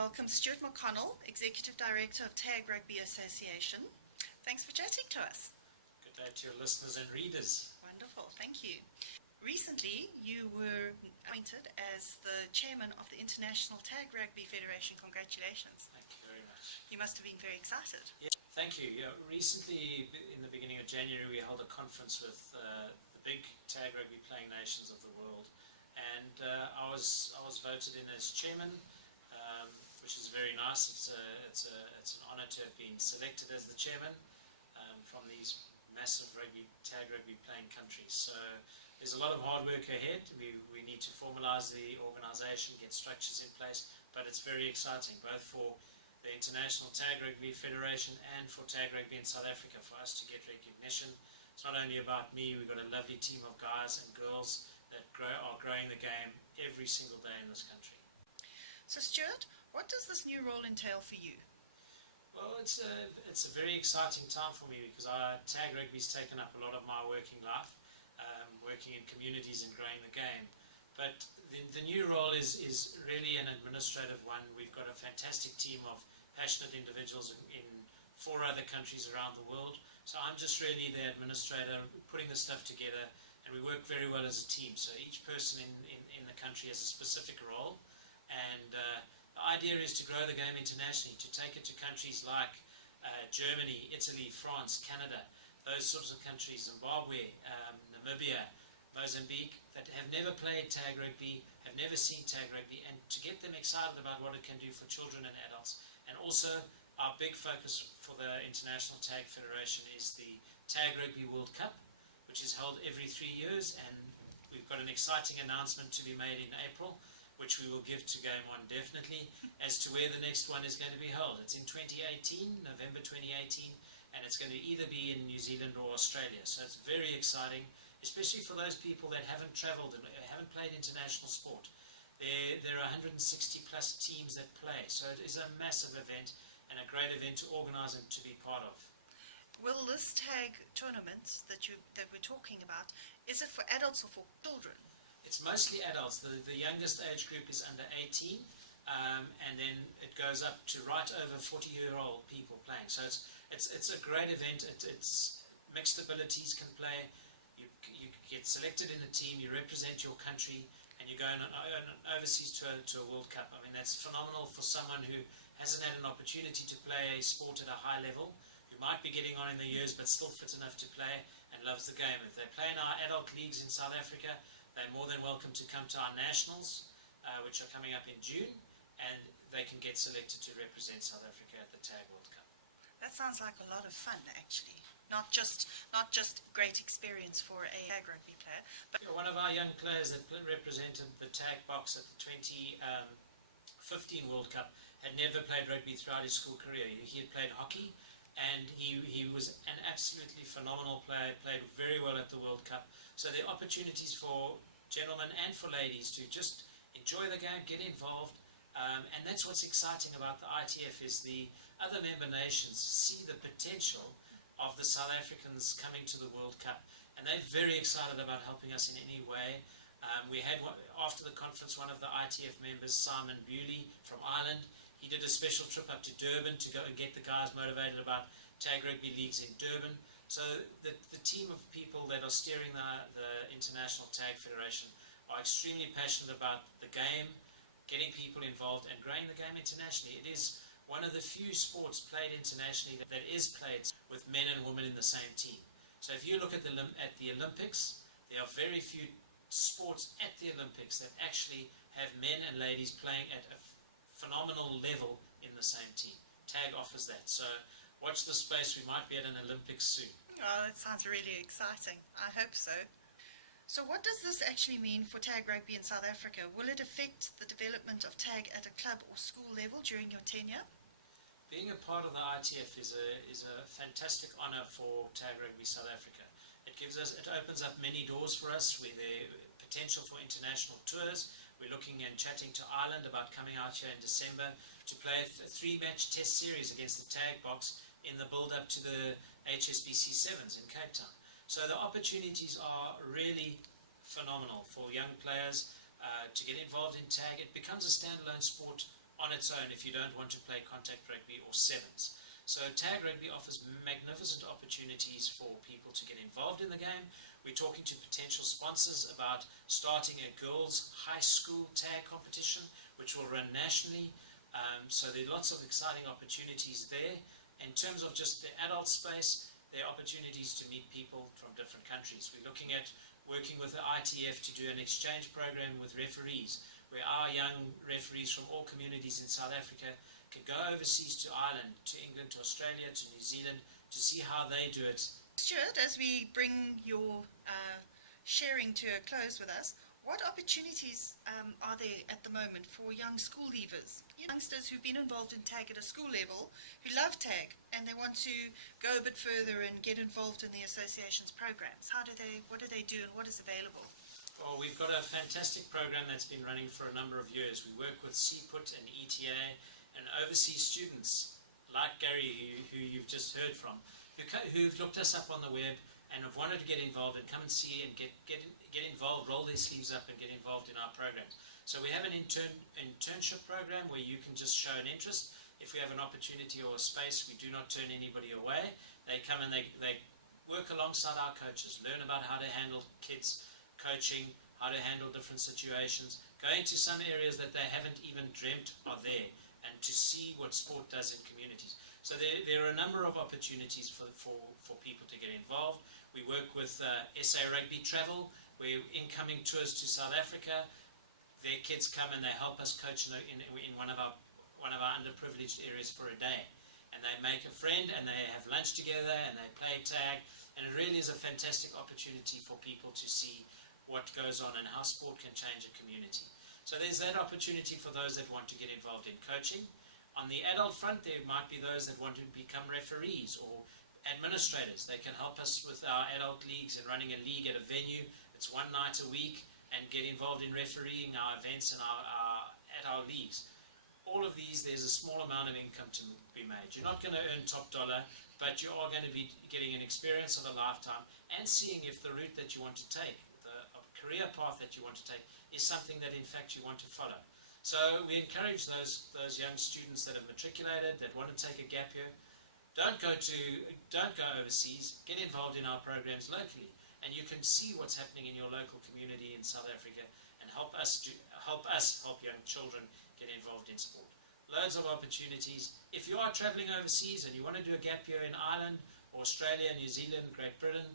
welcome Stuart McConnell, Executive Director of Tag Rugby Association. Thanks for chatting to us. Good day to your listeners and readers. Wonderful, thank you. Recently, you were appointed as the Chairman of the International Tag Rugby Federation. Congratulations. Thank you very much. You must have been very excited. Yeah, thank you. Recently, in the beginning of January, we held a conference with the big tag rugby playing nations of the world. And I was voted in as chairman, which is very nice. It's an honour to have been selected as the chairman from these massive tag rugby playing countries. So there's a lot of hard work ahead. We need to formalise the organisation, get structures in place, but it's very exciting, both for the International Tag Rugby Federation and for Tag Rugby in South Africa, for us to get recognition. It's not only about me, we've got a lovely team of guys and girls that are growing the game every single day in this country. So Stuart, what does this new role entail for you? Well, it's a very exciting time for me because tag rugby's taken up a lot of my working life, working in communities and growing the game. But the new role is really an administrative one. We've got a fantastic team of passionate individuals in 4 other countries around the world. So I'm just really the administrator, putting the stuff together, and we work very well as a team. So each person in the country has a specific role, and the idea is to grow the game internationally, to take it to countries like Germany, Italy, France, Canada, those sorts of countries, Zimbabwe, Namibia, Mozambique, that have never played tag rugby, have never seen tag rugby, and to get them excited about what it can do for children and adults. And also, our big focus for the International Tag Federation is the Tag Rugby World Cup, which is held every 3 years, and we've got an exciting announcement to be made in April, which we will give to Game On definitely, as to where the next one is going to be held. It's in 2018, November 2018, and it's going to either be in New Zealand or Australia. So it's very exciting, especially for those people that haven't travelled and haven't played international sport. There are 160 plus teams that play, so it is a massive event and a great event to organise and to be part of. Will this tag tournament that we're talking about, is it for adults or for children? It's mostly adults. The youngest age group is under 18, and then it goes up to right over 40-year-old people playing. So it's a great event. It's mixed abilities can play. You get selected in a team, you represent your country, and you go on an overseas tour to a World Cup. I mean, that's phenomenal for someone who hasn't had an opportunity to play a sport at a high level, who might be getting on in the years but still fit enough to play and loves the game. If they play in our adult leagues in South Africa, they're more than welcome to come to our nationals, which are coming up in June, and they can get selected to represent South Africa at the Tag World Cup. That sounds like a lot of fun, actually. Not just great experience for a tag rugby player. But one of our young players that represented the tag box at the 2015 World Cup had never played rugby throughout his school career. He had played hockey, and he was an absolutely phenomenal player, played very well at the World Cup. So there are opportunities for gentlemen and for ladies to just enjoy the game, get involved, and that's what's exciting about the ITF, is the other member nations see the potential of the South Africans coming to the World Cup, and they're very excited about helping us in any way. We had, after the conference, one of the ITF members, Simon Bewley from Ireland. He did a special trip up to Durban to go and get the guys motivated about tag rugby leagues in Durban. So the team of people that are steering the International Tag Federation are extremely passionate about the game, getting people involved and growing the game internationally. It is one of the few sports played internationally that is played with men and women in the same team. So if you look at the Olympics, there are very few sports at the Olympics that actually have men and ladies playing at a phenomenal level in the same team. Tag offers that. So watch the space. We might be at an Olympics soon. Oh, that sounds really exciting. I hope so. So what does this actually mean for tag rugby in South Africa? Will it affect the development of tag at a club or school level during your tenure? Being a part of the ITF is a fantastic honour for Tag Rugby South Africa. It opens up many doors for us, with the potential for international tours. We're looking and chatting to Ireland about coming out here in December to play a 3-match test series against the Tag box in the build-up to the HSBC Sevens in Cape Town. So the opportunities are really phenomenal for young players to get involved in tag. It becomes a standalone sport on its own if you don't want to play contact rugby or sevens. So Tag Rugby offers magnificent opportunities for people to get involved in the game. We're talking to potential sponsors about starting a girls' high school tag competition, which will run nationally. So there are lots of exciting opportunities there. In terms of just the adult space, there are opportunities to meet people from different countries. We're looking at working with the ITF to do an exchange program with referees, where our young referees from all communities in South Africa can go overseas to Ireland, to England, to Australia, to New Zealand, to see how they do it. Stuart, as we bring your sharing to a close with us, what opportunities are there at the moment for young school leavers, youngsters who've been involved in tag at a school level, who love tag and they want to go a bit further and get involved in the association's programs? What do they do and what is available? Well, we've got a fantastic program that's been running for a number of years. We work with CPUT and ETA and overseas students like Gary, who you've just heard from, who've looked us up on the web and have wanted to get involved and come and see and get involved, roll their sleeves up and get involved in our programs. So we have an internship program where you can just show an interest. If we have an opportunity or a space, we do not turn anybody away. They come and they work alongside our coaches, learn about how to handle kids, coaching, how to handle different situations, go into some areas that they haven't even dreamt are there, and to see what sport does in communities. So there are a number of opportunities for people to get involved. We work with SA Rugby Travel, where incoming tours to South Africa, their kids come and they help us coach in one of our underprivileged areas for a day. And they make a friend and they have lunch together and they play tag. And it really is a fantastic opportunity for people to see what goes on and how sport can change a community. So there's that opportunity for those that want to get involved in coaching. On the adult front, there might be those that want to become referees or administrators. They can help us with our adult leagues and running a league at a venue. It's one night a week, and get involved in refereeing our events and at our leagues. All of these, there's a small amount of income to be made. You're not going to earn top dollar, but you are going to be getting an experience of a lifetime and seeing if the route that you want to take, the career path that you want to take, is something that in fact you want to follow. So we encourage those young students that have matriculated, that want to take a gap year, don't go overseas, get involved in our programs locally, and you can see what's happening in your local community in South Africa and help help young children get involved in sport. Loads of opportunities. If you are traveling overseas and you want to do a gap year in Ireland, or Australia, New Zealand, Great Britain,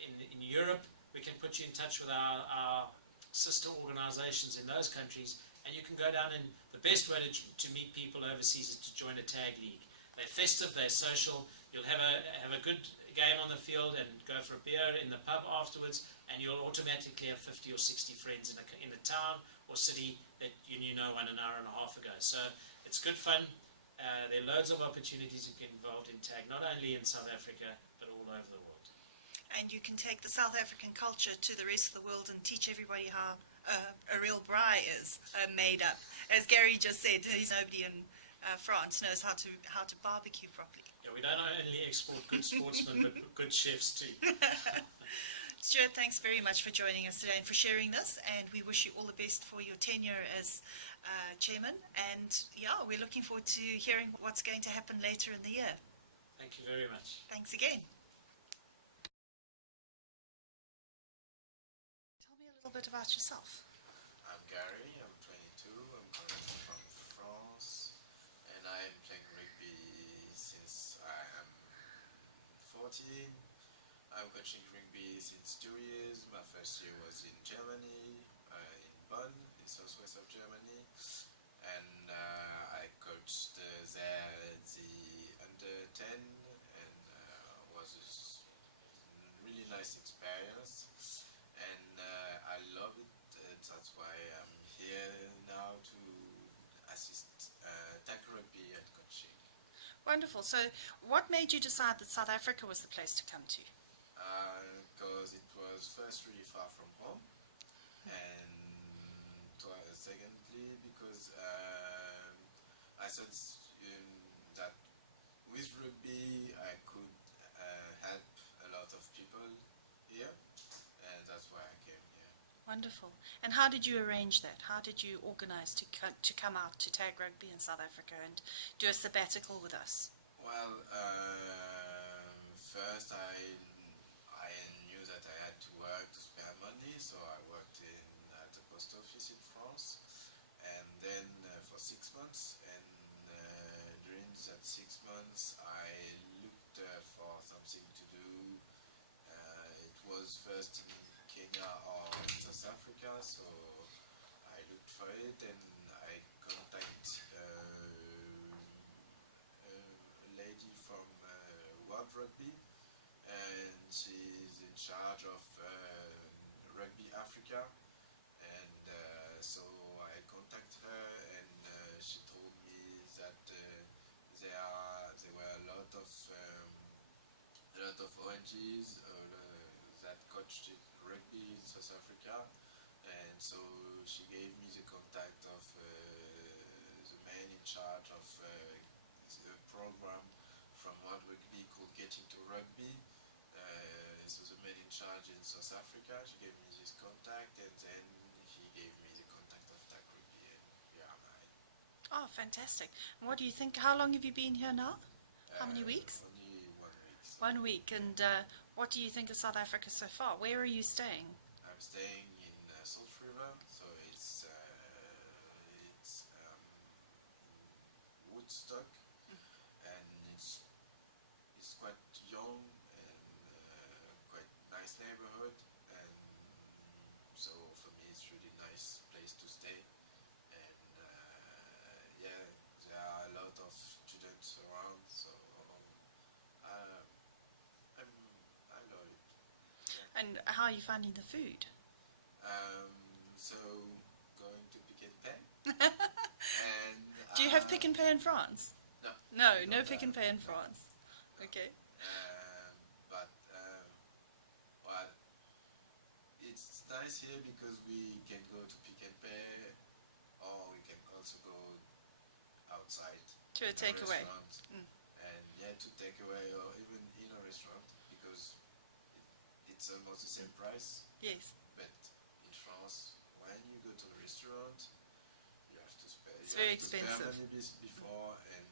in Europe, we can put you in touch with our sister organizations in those countries, and you can go down, and the best way to meet people overseas is to join a tag league. They're festive, they're social, you'll have a good game on the field and go for a beer in the pub afterwards, and you'll automatically have 50 or 60 friends in a town or city that you know an hour and a half ago. So it's good fun. There are loads of opportunities to get involved in tag, not only in South Africa, but all over the world. And you can take the South African culture to the rest of the world and teach everybody how a real braai is made up. As Gary just said, nobody in France knows how to barbecue properly. Yeah, we don't only export good sportsmen, but good chefs too. Stuart, thanks very much for joining us today and for sharing this, and we wish you all the best for your tenure as chairman. And yeah, we're looking forward to hearing what's going to happen later in the year. Thank you very much. Thanks again. Tell me a little bit about yourself. I'm Gary, I'm 22, I'm coming from France, and I'm playing rugby since I am 14. I'm coaching rugby since 2 years. My first year was in Germany, in Bonn, in southwest of Germany, and I coached there the under 10, and was a really nice experience, and I love it. That's why I'm here now to assist Tag Rugby and coaching. Wonderful. So what made you decide that South Africa was the place to come to? Because it was first really far from home, and secondly because I thought that with rugby I could help a lot of people here, and that's why I came here. Wonderful. And how did you arrange that? How did you organise to come out to Tag Rugby in South Africa and do a sabbatical with us? Well, first I knew that I had to work to spare money, so I worked at the post office in France, and then for 6 months. And during that 6 months, I looked for something to do. It was first in Kenya or in South Africa, so I looked for it and I contacted a lady from World Rugby, and she's in charge of Rugby Africa, and so I contacted her, and she told me that there were a lot of ONGs that coached rugby in South Africa, and so she gave me the contact of the man in charge of the program from World Rugby called Getting to Rugby. So the man in charge in South Africa, she gave me this contact, and then he gave me the contact of Tag Rugby, and here am I. Oh, fantastic. And what do you think? How long have you been here now? How many weeks? Only 1 week. 1 week. And what do you think of South Africa so far? Where are you staying? I'm staying in Salt River, so it's Woodstock, and it's quite young and quite nice neighborhood, and so for me it's really nice place to stay. And yeah, there are a lot of students around, so I love it. And how are you finding the food? So going to Pick and Pay. And Do you have Pick and Pay in France? No. No Pick and Pay in France. Okay. But well, it's nice here because we can go to Pick and Pay, or we can also go outside To a in takeaway. restaurant, and to takeaway, or even in a restaurant, because it's almost the same price. Yes. But in France, when you go to a restaurant, you have to spare. It's very spare expensive. money before, and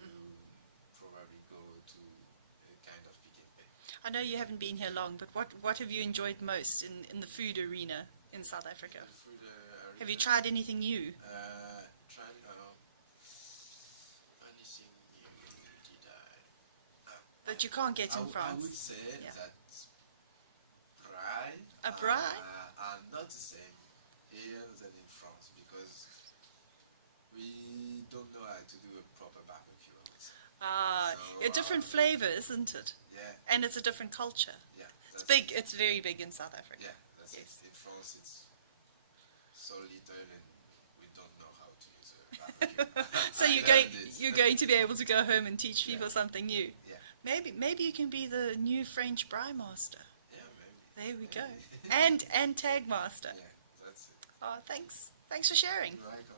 you probably go to a kind of Pick and Pay. I know you haven't been here long, but what have you enjoyed most in the food arena in South Africa? The food Have you tried anything new? Tried anything new? Did I? That you can't get in I France? would say Yeah. that braai A braai? are not the same here than in France, because we don't know how to do a proper barbecue. So, different flavors, isn't it? Yeah, And it's a different culture. yeah. It's big. It's very big in South Africa. Yeah, that's Yes. it. In France, it's so little, and we don't know how to use a barbecue. So I you're going to be able to go home and teach people something new. Yeah, Maybe you can be the new French braai master. yeah, maybe. There we go. Maybe. And tag master. Yeah, that's it. Oh, thanks for sharing. You're welcome.